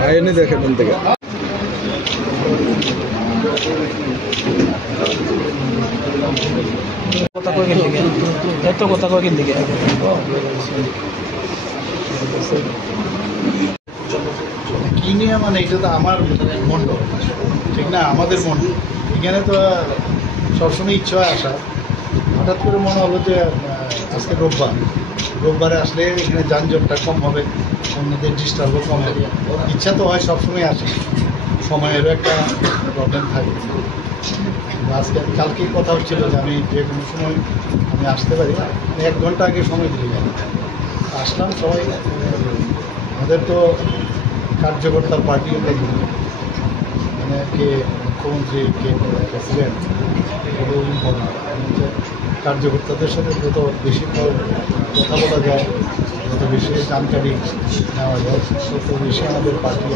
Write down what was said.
লাইনে দেখে কোন থেকে কথা কয় কিন দিকে এত কথা কয় কিন দিকে কি নিয়ে মানে এটা তো আমার মণ্ডল ঠিক না, আমাদের মণ্ডল। এখানে তো সবসময় ইচ্ছা হয় আসা, হঠাৎ করে মনে হলো যে আজকে রোববারে আসলে এখানে যানজটটা কম হবে, অন্যদের ডিস্টার্বও কম হবে। ইচ্ছা তো হয় সবসময় আসে, সময়েরও একটা প্রবলেম থাকে। আজকে কালকে কথা হচ্ছিল যে আমি যে কোনো সময় আমি আসতে পারি, 1 ঘন্টা আগে সময় দিলে যাই। আসলাম সবাই, আমাদের তো কার্যকর্তার পার্টি মানে কে মুখ্যমন্ত্রী, কে প্রেসিডেন্ট, এগুলো ইম্পর্টেন্ট। কার্যকর্তাদের সাথে যত বেশি কথা বলা যায়, যত বেশি জানকারি নেওয়া যায়, তত বেশি আমাদের পার্টি